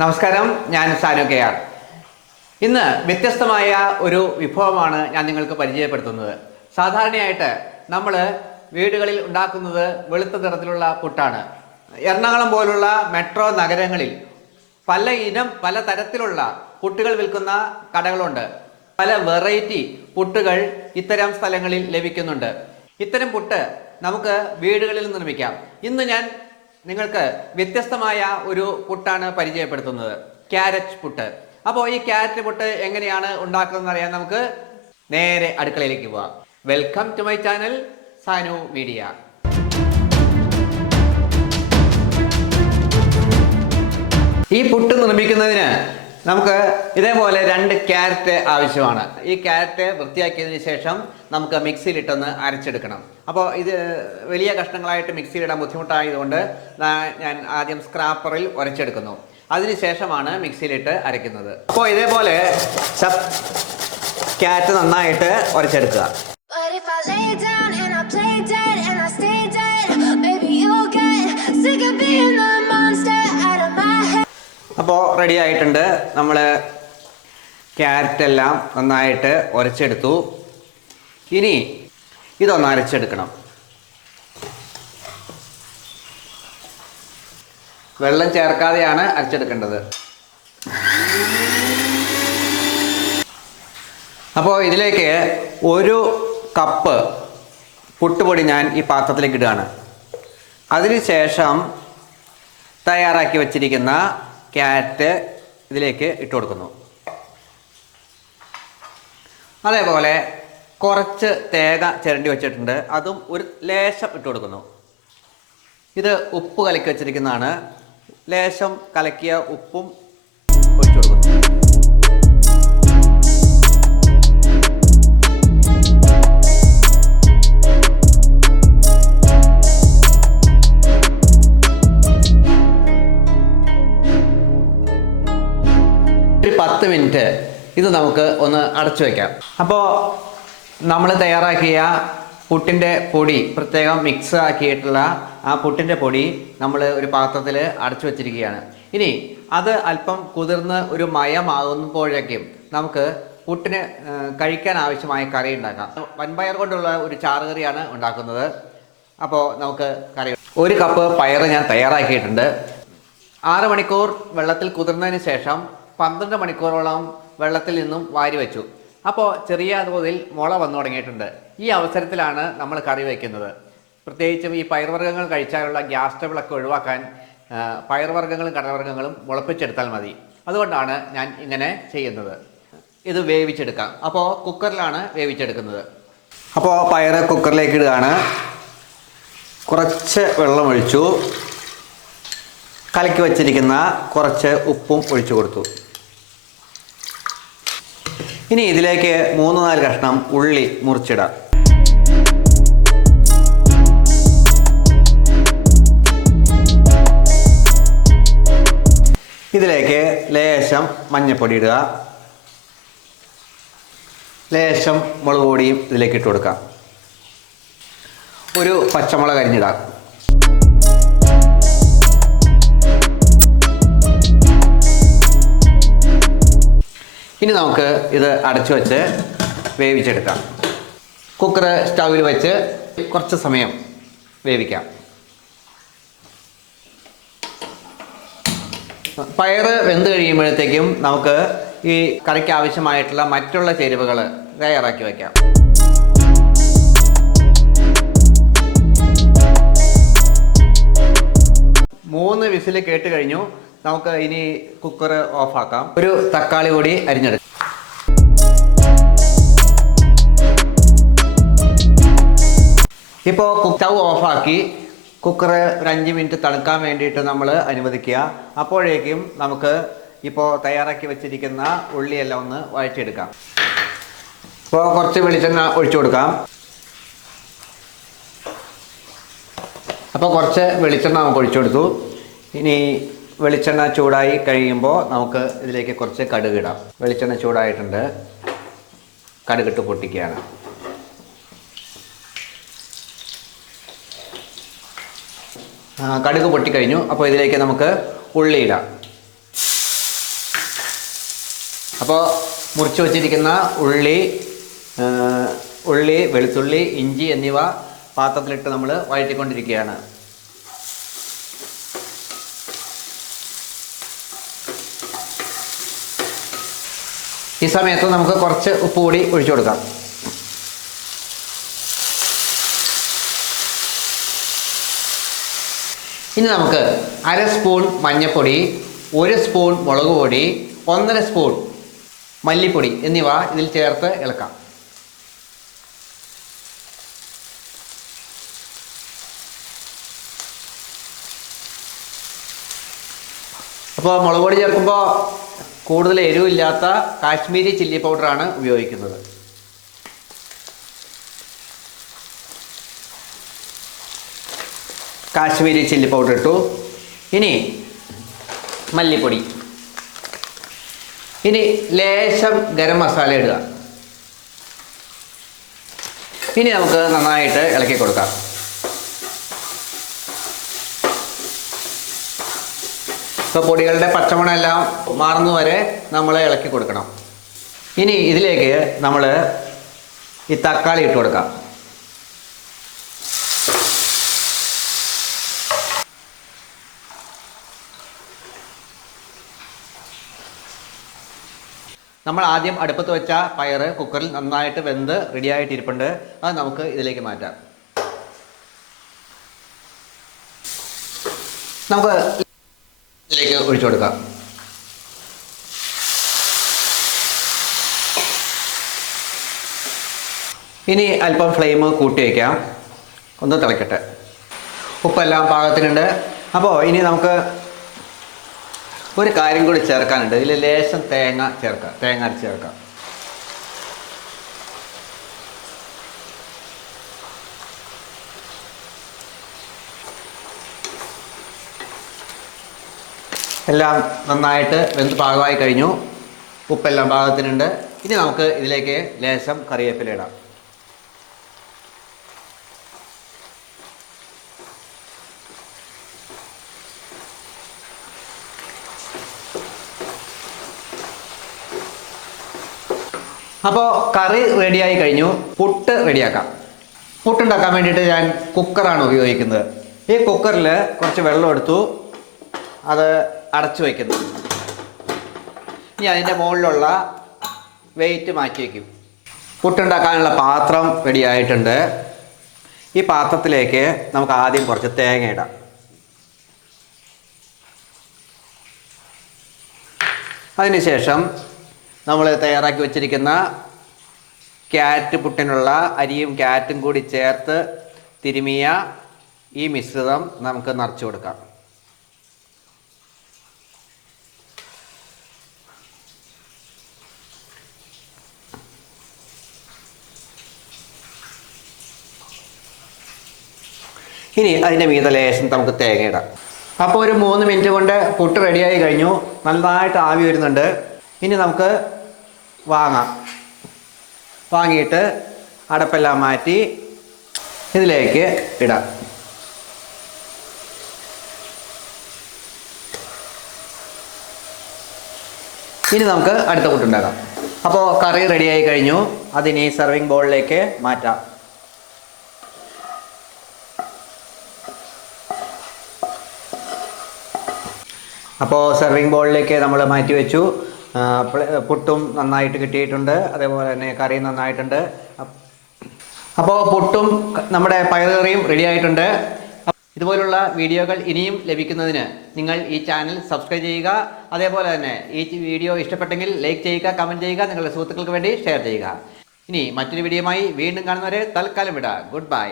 നമസ്കാരം, ഞാൻ സാനു കെയാർ. ഇന്ന് വ്യത്യസ്തമായ ഒരു വിഭവമാണ് ഞാൻ നിങ്ങൾക്ക് പരിചയപ്പെടുത്തുന്നത്. സാധാരണയായിട്ട് നമ്മൾ വീടുകളിൽ ഉണ്ടാക്കുന്നത് വെളുത്ത നിറത്തിലുള്ള പുട്ടാണ്. എറണാകുളം പോലുള്ള മെട്രോ നഗരങ്ങളിൽ പല തരത്തിലുള്ള പുട്ടുകൾ വിൽക്കുന്ന കടകളുണ്ട്. പല വെറൈറ്റി പുട്ടുകൾ ഇത്തരം സ്ഥലങ്ങളിൽ ലഭിക്കുന്നുണ്ട്. ഇത്തരം പുട്ട് നമുക്ക് വീടുകളിൽ നിർമ്മിക്കാം. ഇന്ന് ഞാൻ നിങ്ങൾക്ക് വ്യത്യസ്തമായ ഒരു പുട്ടാണ് പരിചയപ്പെടുത്തുന്നത്, ക്യാരറ്റ് പുട്ട്. അപ്പോൾ ഈ ക്യാരറ്റ് പുട്ട് എങ്ങനെയാണ് ഉണ്ടാക്കുന്നതെന്ന് അറിയാൻ നമുക്ക് നേരെ അടുക്കളയിലേക്ക് പോവാം. Welcome to my channel Sanu media. ഈ പുട്ട് നിർമ്മിക്കുന്നതിന് നമുക്ക് ഇതേപോലെ 2 ക്യാരറ്റ് ആവശ്യമാണ്. ഈ ക്യാരറ്റ് വൃത്തിയാക്കിയതിന് ശേഷം നമുക്ക് മിക്സിയിലിട്ടൊന്ന് അരച്ചെടുക്കണം. അപ്പോൾ ഇത് വലിയ കഷ്ണങ്ങളായിട്ട് മിക്സിയിലിടാൻ ബുദ്ധിമുട്ടായതുകൊണ്ട് ഞാൻ ആദ്യം സ്ക്രാപ്പറിൽ ഉരച്ചെടുക്കുന്നു. അതിനുശേഷമാണ് മിക്സിയിലിട്ട് അരയ്ക്കുന്നത്. അപ്പോൾ ഇതേപോലെ ക്യാരറ്റ് നന്നായിട്ട് ഉരച്ചെടുക്കുക. അപ്പോൾ റെഡി ആയിട്ടുണ്ട്. നമ്മൾ ക്യാരറ്റ് എല്ലാം നന്നായിട്ട് ഉരച്ചെടുത്തു. ഇനി ഇതൊന്ന് അരച്ചെടുക്കണം. വെള്ളം ചേർക്കാതെയാണ് അരച്ചെടുക്കേണ്ടത്. അപ്പോൾ ഇതിലേക്ക് 1 കപ്പ് പുട്ടുപൊടി ഞാൻ ഈ പാത്രത്തിലേക്ക് ഇടുകയാണ്. അതിനുശേഷം തയ്യാറാക്കി വച്ചിരിക്കുന്ന ക്യാരറ്റ് ഇതിലേക്ക് ഇട്ട് കൊടുക്കുന്നു. അതേപോലെ കുറച്ച് തേങ്ങ ചിരണ്ടി വെച്ചിട്ടുണ്ട്, അതും ഒരു ലേശം ഇട്ട് കൊടുക്കുന്നു. ഇത് ഉപ്പ് കലക്കി വെച്ചിരിക്കുന്നതാണ്. ലേശം കലക്കിയ ഉപ്പും ഒഴിച്ചു കൊടുക്കുന്നു. ഒരു 10 മിനിറ്റ് ഇത് നമുക്ക് ഒന്ന് അടച്ചു വയ്ക്കാം. അപ്പോൾ നമ്മൾ തയ്യാറാക്കിയ പുട്ടിൻ്റെ പൊടി, പ്രത്യേകം മിക്സ് ആക്കിയിട്ടുള്ള ആ പുട്ടിൻ്റെ പൊടി നമ്മൾ ഒരു പാത്രത്തിൽ അടച്ചു വച്ചിരിക്കുകയാണ്. ഇനി അത് അല്പം കുതിർന്ന് ഒരു മയമാകുമ്പോഴേക്കും നമുക്ക് പുട്ടിന് കഴിക്കാൻ ആവശ്യമായ കറി ഉണ്ടാക്കാം. വൻപയർ കൊണ്ടുള്ള ഒരു ചാറുകറിയാണ് ഉണ്ടാക്കുന്നത്. അപ്പോൾ നമുക്ക് കറി, 1 കപ്പ് പയർ ഞാൻ തയ്യാറാക്കിയിട്ടുണ്ട്. 6 മണിക്കൂർ വെള്ളത്തിൽ കുതിർന്നതിന് ശേഷം 12 മണിക്കൂറോളം വെള്ളത്തിൽ നിന്നും വാരി വെച്ചു. അപ്പോൾ ചെറിയ തോതിൽ മുള വന്നു തുടങ്ങിയിട്ടുണ്ട്. ഈ അവസരത്തിലാണ് നമ്മൾ കറി വയ്ക്കുന്നത്. പ്രത്യേകിച്ചും ഈ പയർവർഗ്ഗങ്ങൾ കഴിച്ചാലുള്ള ഗ്യാസ് ട്രബിളൊക്കെ ഒഴിവാക്കാൻ പയർവർഗ്ഗങ്ങളും കടവർഗ്ഗങ്ങളും മുളപ്പിച്ചെടുത്താൽ മതി. അതുകൊണ്ടാണ് ഞാൻ ഇങ്ങനെ ചെയ്യുന്നത്. ഇത് വേവിച്ചെടുക്കാം. അപ്പോൾ കുക്കറിലാണ് വേവിച്ചെടുക്കുന്നത്. അപ്പോൾ പയർ കുക്കറിലേക്ക് ഇടുകയാണ്. കുറച്ച് വെള്ളം ഒഴിച്ചു. കലക്കി വച്ചിരിക്കുന്ന കുറച്ച് ഉപ്പും ഒഴിച്ചു കൊടുത്തു. ഇനി ഇതിലേക്ക് 3-4 കഷ്ണം ഉള്ളി മുറിച്ചിടാം. ഇതിലേക്ക് ലേശം മഞ്ഞൾപ്പൊടി ഇടുക. ലേശം മുളക് പൊടിയും ഇതിലേക്ക് ഇട്ട് കൊടുക്കാം. ഒരു പച്ചമുളക് അരിഞ്ഞിടാം. ഇനി നമുക്ക് ഇത് അടച്ചു വെച്ച് വേവിച്ചെടുക്കാം. കുക്കർ സ്റ്റൗവിൽ വെച്ച് കുറച്ച് സമയം വേവിക്കാം. പയർ വെന്ത് കഴിയുമ്പോഴത്തേക്കും നമുക്ക് ഈ കറിക്ക് ആവശ്യമായിട്ടുള്ള മറ്റുള്ള ചേരുവകൾ തയ്യാറാക്കി വയ്ക്കാം. മൂന്ന് വിസിൽ കേട്ട് കഴിഞ്ഞു. നമുക്ക് ഇനി കുക്കർ ഓഫാക്കാം. ഒരു തക്കാളി കൂടി അരിഞ്ഞെടുക്കാം. ഇപ്പോൾ സ്റ്റൗ ഓഫാക്കി കുക്കർ ഒരു 5 മിനിറ്റ് തണുക്കാൻ വേണ്ടിയിട്ട് നമ്മൾ അനുവദിക്കുക. അപ്പോഴേക്കും നമുക്ക് ഇപ്പോൾ തയ്യാറാക്കി വെച്ചിരിക്കുന്ന ഉള്ളിയെല്ലാം ഒന്ന് വഴറ്റിയെടുക്കാം. ഇപ്പോൾ കുറച്ച് വെളിച്ചെണ്ണ ഒഴിച്ചു കൊടുക്കാം. അപ്പോൾ കുറച്ച് വെളിച്ചെണ്ണ നമുക്ക് ഒഴിച്ചു കൊടുത്തു. ഇനി വെളിച്ചെണ്ണ ചൂടായി കഴിയുമ്പോൾ നമുക്ക് ഇതിലേക്ക് കുറച്ച് കടുക് ഇടാം. വെളിച്ചെണ്ണ ചൂടായിട്ടുണ്ട്. കടുകിട്ട് പൊട്ടിക്കുകയാണ്. കടുക് പൊട്ടിക്കഴിഞ്ഞു. അപ്പോൾ ഇതിലേക്ക് നമുക്ക് ഉള്ളി ഇടാം. അപ്പോൾ മുറിച്ച് വച്ചിരിക്കുന്ന ഉള്ളി, വെളുത്തുള്ളി, ഇഞ്ചി എന്നിവ പാത്രത്തിലിട്ട് നമ്മൾ വഴറ്റിക്കൊണ്ടിരിക്കുകയാണ്. ഈ സമയത്ത് നമുക്ക് കുറച്ച് ഉപ്പ് കൂടി ഒഴിച്ചു കൊടുക്കാം. ഇനി നമുക്ക് 1/2 സ്പൂൺ മഞ്ഞൾപ്പൊടി, 1 സ്പൂൺ മുളക് പൊടി, 1.5 സ്പൂൺ മല്ലിപ്പൊടി എന്നിവ ഇതിൽ ചേർത്ത് ഇളക്കാം. അപ്പോൾ മുളക് പൊടി ചേർക്കുമ്പോൾ കൂടുതൽ എരിവില്ലാത്ത കാശ്മീരി ചില്ലി പൗഡറാണ് ഉപയോഗിക്കുന്നത്. കാശ്മീരി ചില്ലി പൗഡർ ഇട്ടു. ഇനി മല്ലിപ്പൊടി, ഇനി ലേശം ഗരം മസാല ഇടുക. ഇനി നമുക്ക് നന്നായിട്ട് ഇളക്കി കൊടുക്കാം. ഇപ്പോൾ പൊടികളുടെ പച്ചമണം എല്ലാം മാറുന്നവരെ നമ്മൾ ഇളക്കി കൊടുക്കണം. ഇനി ഇതിലേക്ക് നമ്മൾ ഈ തക്കാളി ഇട്ട് കൊടുക്കാം. നമ്മൾ ആദ്യം അടുപ്പത്ത് വെച്ച പയർ കുക്കറിൽ നന്നായിട്ട് വെന്ത് റെഡിയായിട്ട് ഇരിപ്പുണ്ട്. അത് നമുക്ക് ഇതിലേക്ക് മാറ്റാം. നമുക്ക് ഇതിലേക്ക് ഒഴിച്ചു കൊടുക്കാം. ഇനി അല്പം ഫ്ലെയിം കൂട്ടി വയ്ക്കാം, ഒന്ന് തിളക്കട്ടെ. ഉപ്പെല്ലാം പാകത്തിനുണ്ട്. അപ്പോൾ ഇനി നമുക്ക് ഒരു കാര്യം കൂടി ചേർക്കാനുണ്ട്. ഇതിൽ ലേശം തേങ്ങ അരച്ച് ചേർക്കാം. എല്ലാം നന്നായിട്ട് വെന്ത് പാകമായി കഴിഞ്ഞു. ഉപ്പെല്ലാം പാകത്തിനുണ്ട്. ഇനി നമുക്ക് ഇതിലേക്ക് ലേശം കറിവേപ്പില ഇടാം. അപ്പോൾ കറി റെഡിയായി കഴിഞ്ഞു. പുട്ട് റെഡിയാക്കാം. പുട്ടുണ്ടാക്കാൻ വേണ്ടിയിട്ട് ഞാൻ കുക്കറാണ് ഉപയോഗിക്കുന്നത്. ഈ കുക്കറിൽ കുറച്ച് വെള്ളം എടുത്തു, അത് അടച്ചു വയ്ക്കുന്നു. ഇനി അതിൻ്റെ മുകളിലുള്ള വെയിറ്റ് മാറ്റി വയ്ക്കും. പുട്ടുണ്ടാക്കാനുള്ള പാത്രം റെഡിയായിട്ടുണ്ട്. ഈ പാത്രത്തിലേക്ക് നമുക്ക് ആദ്യം കുറച്ച് തേങ്ങ ഇടാം. അതിനുശേഷം നമ്മൾ തയ്യാറാക്കി വച്ചിരിക്കുന്ന ക്യാരറ്റ് പുട്ടിനുള്ള അരിയും ക്യാരറ്റും കൂടി ചേർത്ത് തിരുമിയ ഈ മിശ്രിതം നമുക്ക് നിറച്ചു കൊടുക്കാം. ഇനി അതിൻ്റെ മീതെ ലേശം നമുക്ക് തേങ്ങ ഇടാം. അപ്പോൾ ഒരു 3 മിനിറ്റ് കൊണ്ട് പുട്ട് റെഡിയായി കഴിഞ്ഞു. നന്നായിട്ട് ആവി വരുന്നുണ്ട്. ഇനി നമുക്ക് വാങ്ങിയിട്ട് അടപ്പെല്ലാം മാറ്റി ഇതിലേക്ക് ഇടാം. ഇനി നമുക്ക് അടുത്ത പുട്ടുണ്ടാക്കാം. അപ്പോൾ കറി റെഡിയായി കഴിഞ്ഞു. അതിനി സർവിങ് ബൗളിലേക്ക് മാറ്റാം. അപ്പോൾ സർവിങ് ബൗളിലേക്ക് നമ്മൾ മാറ്റി വെച്ചു. പുട്ടും നന്നായിട്ട് കിട്ടിയിട്ടുണ്ട്, അതേപോലെ തന്നെ കറി നന്നായിട്ടുണ്ട്. അപ്പോൾ പുട്ടും നമ്മുടെ പയറുകറിയും റെഡി ആയിട്ടുണ്ട്. ഇതുപോലുള്ള വീഡിയോകൾ ഇനിയും ലഭിക്കുന്നതിന് നിങ്ങൾ ഈ ചാനൽ സബ്സ്ക്രൈബ് ചെയ്യുക. അതേപോലെ തന്നെ ഈ വീഡിയോ ഇഷ്ടപ്പെട്ടെങ്കിൽ ലൈക്ക് ചെയ്യുക, കമൻറ്റ് ചെയ്യുക, നിങ്ങളുടെ സുഹൃത്തുക്കൾക്ക് വേണ്ടി ഷെയർ ചെയ്യുക. ഇനി മറ്റൊരു വീഡിയോയുമായി വീണ്ടും കാണുന്നവരെ തൽക്കാലം വിടാം. Good bye.